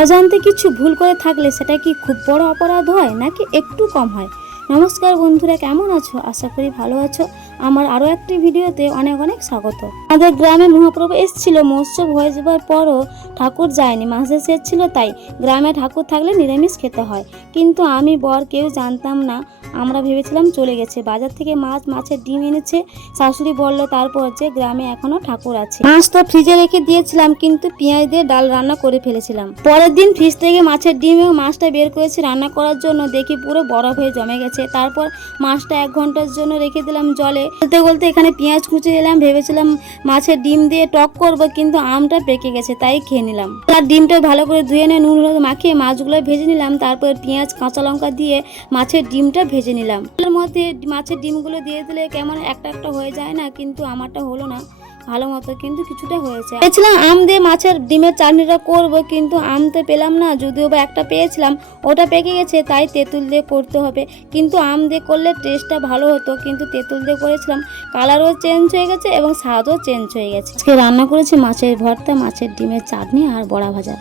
অজান্তে কিছু ভুল করে থাকলে সেটা কি খুব বড় অপরাধ হয় নাকি একটু কম হয়? নমস্কার বন্ধুরা, কেমন আছো? আশা করি ভালো আছো। আমার আরও একটি ভিডিওতে অনেক অনেক স্বাগত। আমাদের গ্রামে মহাপ্রভু এসেছিল, মহোৎসব হয়ে যাবার পরও ঠাকুর যায়নি, মাসের শেষ ছিল, তাই গ্রামে ঠাকুর থাকলে নিরামিষ খেতে হয়। কিন্তু আমি বর কেউ জানতাম না, আমরা ভেবেছিলাম চলে গেছে। বাজার থেকে মাছের ডিম এনেছে। শাশুড়ি বলল তারপর যে গ্রামে এখনো ঠাকুর আছে। মাছ তো ফ্রিজে রেখে দিয়েছিলাম, কিন্তু পেঁয়াজ দিয়ে ডাল রান্না করে ফেলেছিলাম। পরের দিন ফ্রিজ থেকে মাছের ডিম এবং মাছটা বের করেছি রান্না করার জন্য, দেখি পুরো বরফ হয়ে জমে গেছে। তারপর মাছটা 1 ঘন্টার জন্য রেখে দিলাম জলে। বলতে বলতে এখানে পেঁয়াজ কুচে এলাম, ভেবেছিলাম মাছের ডিম দিয়ে টক করব, কিন্তু আমটা পেকে গেছে, তাই খেয়ে নিলাম। তার ডিমটা ভালো করে ধুয়ে নিয়ে নুন হলুদ মাখিয়ে মাছগুলো ভেজে নিলাম। তারপর পেঁয়াজ কাঁচা লঙ্কা দিয়ে মাছের ডিমটা ভেজে নিলাম। এর মধ্যে মাছের ডিমগুলো দিয়ে দিলে কেমন একটা একটা হয়ে যায় না, কিন্তু আমারটা হলো না ভালো মতো, কিন্তু কিছুটা হয়েছে। ভেবেছিলাম আম দিয়ে মাছের ডিমের চাটনিটা করব, কিন্তু আম তো পেলাম না, যদিও বা একটা পেয়েছিলাম, ওটা পেকে গেছে, তাই তেঁতুল দিয়ে করতে হবে। কিন্তু আম দিয়ে করলে টেস্টটা ভালো হতো, কিন্তু তেঁতুল দিয়ে করেছিলাম, কালারও চেঞ্জ হয়ে গেছে এবং স্বাদও চেঞ্জ হয়ে গেছে। আজকে রান্না করেছি মাছের ভর্তা, মাছের ডিমের চাটনি আর বড়া ভাজা।